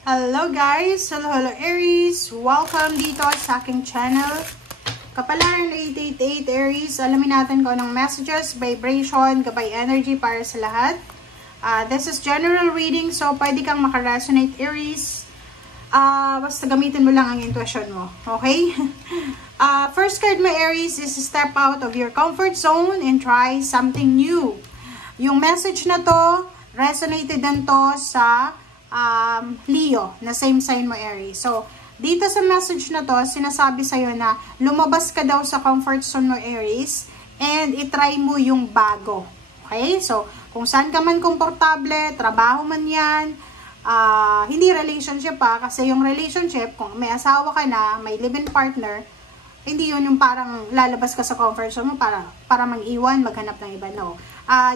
Hello guys! Hello Aries! Welcome dito sa aking channel. Kapalaran 888 Aries, alamin natin kung anong messages, vibration, gabay energy para sa lahat. This is general reading, so pwede kang makaresonate Aries. Basta gamitin mo lang ang intuition mo. Okay? First card mo Aries is step out of your comfort zone and try something new. Yung message na to, resonated din to sa Leo, na same sign mo Aries. So, dito sa message na to, sinasabi sa'yo na lumabas ka daw sa comfort zone mo Aries and itry mo yung bago. Okay? So, kung saan ka man komportable, trabaho man yan, hindi relationship kasi yung relationship, kung may asawa ka na, may live-in partner, hindi yun yung parang lalabas ka sa comfort zone mo para mag-iwan, maghanap ng iba. No.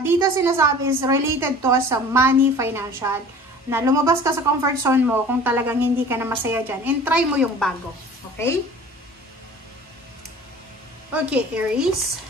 Dito sinasabi is related to sa money, financial, na lumabas ka sa comfort zone mo kung talagang hindi ka na masaya dyan. And try mo yung bago. Okay? Okay, Aries.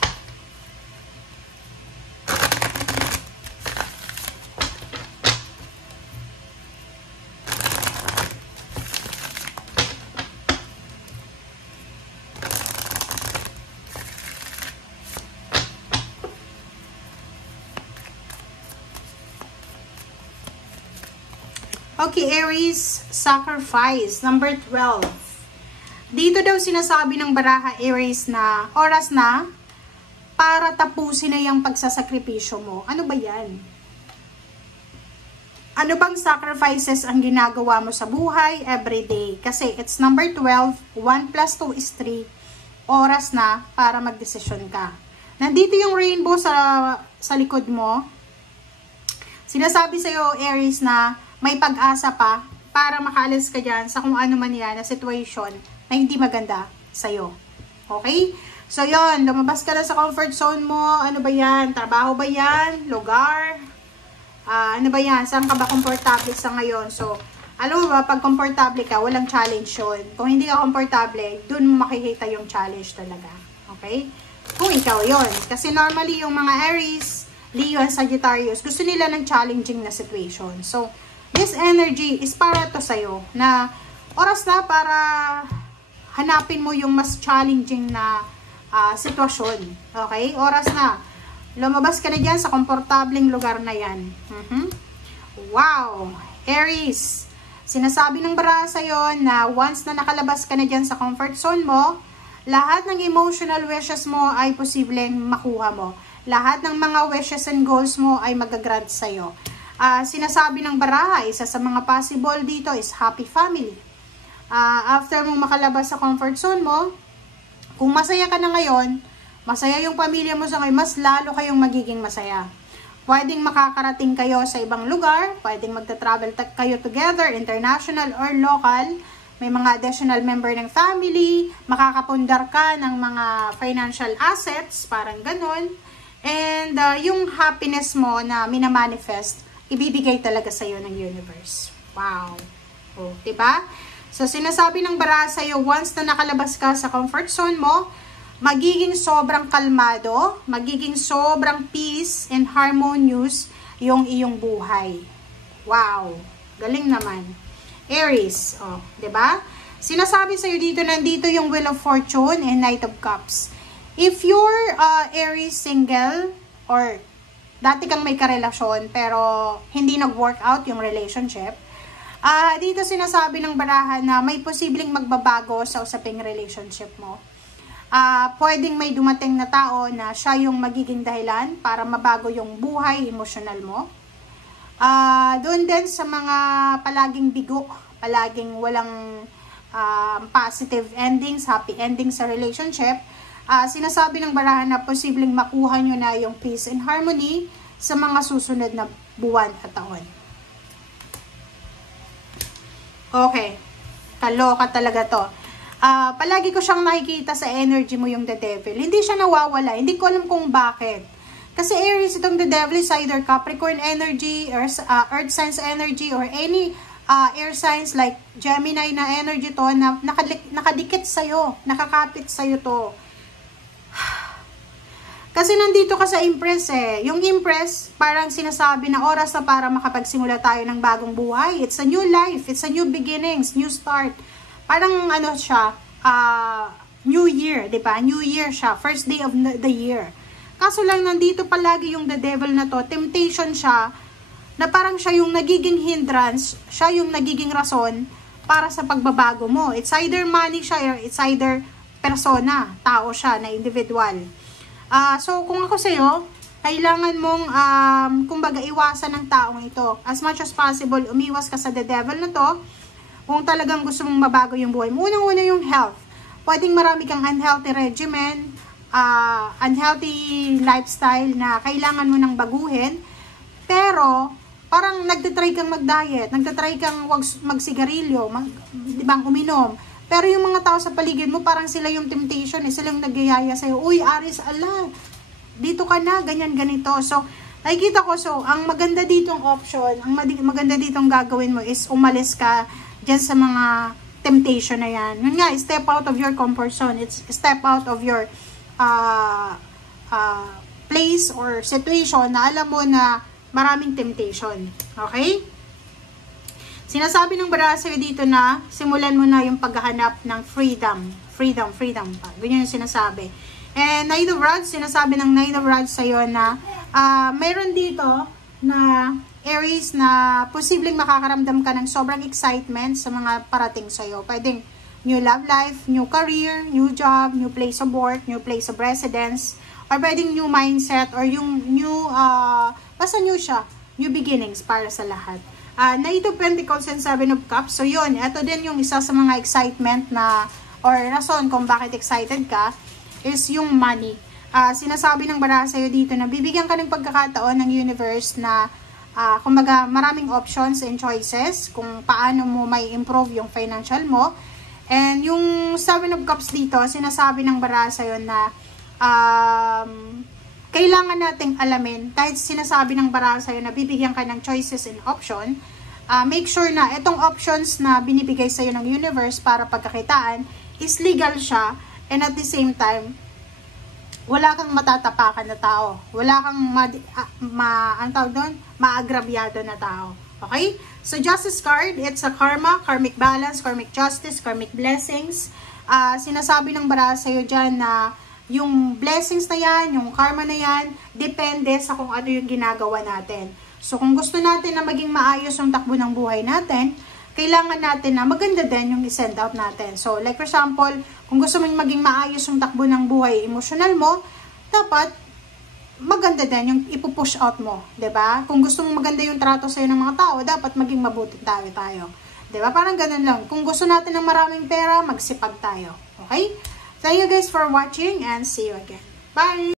Okay, Aries, sacrifice, number 12. Dito daw sinasabi ng baraha, Aries, na oras na para tapusin na yung pagsasakripisyo mo. Ano ba yan? Ano bang sacrifices ang ginagawa mo sa buhay everyday? Kasi it's number 12, 1 plus 2 is 3. Oras na para magdesisyon ka. Nandito yung rainbow sa likod mo. Sinasabi sa'yo, Aries, na may pag-asa pa para makaalis ka dyan sa kung ano man yan na situation na hindi maganda sa'yo. Okay? So, yon, lumabas ka na sa comfort zone mo. Ano ba yan? Trabaho ba yan? Lugar? Ano ba yan? Saan ka ba komportable sa ngayon? So, alam mo ba, pag komportable ka, walang challenge yun. Kung hindi ka komportable, dun mo makikita yung challenge talaga. Okay? Kung ikaw yon. Kasi normally, yung mga Aries, Leo, and Sagittarius, gusto nila ng challenging na situation. So, this energy is para to sa'yo na oras na para hanapin mo yung mas challenging na sitwasyon. Okay? Oras na. Lumabas ka na dyan sa komportableng lugar na yan. Wow! Aries, sinasabi ng baraha sa'yo na once na nakalabas ka na dyan sa comfort zone mo, lahat ng emotional wishes mo ay posibleng makuha mo. Lahat ng mga wishes and goals mo ay magagrant sa'yo. Sinasabi ng baraha, isa sa mga possible dito is happy family. After mong makalabas sa comfort zone mo, kung masaya ka na ngayon, masaya yung pamilya mo sa ngayon, mas lalo kayong magiging masaya. Pwedeng makakarating kayo sa ibang lugar, pwedeng magta-travel kayo together, international or local, may mga additional member ng family, makakapundar ka ng mga financial assets, parang ganun. And yung happiness mo na minamanifest, ibibigay talaga sa'yo ng universe. Wow. O, diba? So, sinasabi ng baraha sa'yo, once na nakalabas ka sa comfort zone mo, magiging sobrang kalmado, magiging sobrang peace and harmonious yung iyong buhay. Wow. Galing naman. Aries. O, diba? Sinasabi sa'yo dito, nandito yung Wheel of Fortune and Knight of Cups. If you're Aries single or dati kang may karelasyon pero hindi nag-workout yung relationship, dito sinasabi ng baraha na may posibleng magbabago sa usaping relationship mo. Pwedeng may dumating na tao na siya yung magiging dahilan para mabago yung buhay, emotional mo. Doon din sa mga palaging bigo, palaging walang positive endings, happy endings sa relationship, sinasabi ng baraha na posibleng makuha nyo na yung peace and harmony sa mga susunod na buwan at taon. Okay. Kaloka talaga to. Palagi ko siyang nakikita sa energy mo yung The Devil. Hindi siya nawawala. Hindi ko alam kung bakit. Kasi Aries, itong The Devil is either Capricorn energy, or Earth signs energy, or any air signs like Gemini na energy to na nakadikit sa'yo. Nakakapit sa'yo to. Kasi nandito ka sa Empress eh. Yung Empress, parang sinasabi na oras na para makapagsimula tayo ng bagong buhay. It's a new life. It's a new beginnings, new start. Parang ano siya, New Year, di ba? New Year siya. First day of the year. Kaso lang nandito palagi yung the devil na to. Temptation siya, na parang siya yung nagiging hindrance, siya yung nagiging rason para sa pagbabago mo. It's either money siya, or it's either persona, tao siya, na individual. So, kung ako sa'yo, kailangan mong, kumbaga, iwasan ng taong ito. As much as possible, umiwas ka sa the devil na to, kung talagang gusto mong mabago yung buhay mo. Unang-una yung health. Pwedeng marami kang unhealthy regimen, unhealthy lifestyle na kailangan mo nang baguhin, pero, parang nagtatry kang mag-diet, nagtatry kang magsigarilyo, diba, uminom. Pero yung mga tao sa paligid mo, parang sila yung temptation, sila yung nagyayaya sa'yo. Uy, Aris, ala, dito ka na, ganyan, ganito. So, nakikita ko, so, ang maganda ditong option, ang maganda ditong gagawin mo is umalis ka dyan sa mga temptation na yan. Yun nga, step out of your comfort zone. It's step out of your place or situation na alam mo na maraming temptation. Okay? Sinasabi ng bara sa'yo dito na simulan mo na yung paghahanap ng freedom. Freedom pa. Ganyan yung sinasabi. And Knight of Rods, sinasabi ng Knight of Rods sa'yo na mayroon dito na Aries na posibleng makakaramdam ka ng sobrang excitement sa mga parating sa'yo. Pwedeng new love life, new career, new job, new place of work, new place of residence, or pwedeng new mindset, or yung new, basta new siya, new beginnings para sa lahat. Knight of Pentacles and Seven of Cups. So yun, ito din yung isa sa mga excitement na, or rason kung bakit excited ka, is yung money. Sinasabi ng bara sa'yo dito na bibigyan ka ng pagkakataon ng universe na, kumbaga maraming options and choices kung paano mo may improve yung financial mo. And yung Seven of Cups dito, sinasabi ng bara sa'yo na, kailangan nating alamin, kahit sinasabi ng bara sa'yo na bibigyan ka ng choices and option, make sure na itong options na binibigay sa'yo ng universe para pagkakitaan is legal siya, and at the same time, wala kang matatapakan na tao. Wala kang maagrabyado na tao. Okay? So, Justice card, it's a karma, karmic balance, karmic justice, karmic blessings. Sinasabi ng bara sa'yo dyan na yung blessings na yan, yung karma na yan, depende sa kung ano yung ginagawa natin. So, kung gusto natin na maging maayos yung takbo ng buhay natin, kailangan natin na maganda din yung i-send out natin. So, like for example, kung gusto mong maging maayos yung takbo ng buhay emotional mo, dapat maganda din yung ipupush out mo. 'Di ba? Kung gusto mong maganda yung trato sa'yo ng mga tao, dapat maging mabuti tayo. 'Di ba? Parang ganun lang. Kung gusto natin ng maraming pera, magsipag tayo. Okay? Thank you guys for watching and see you again. Bye!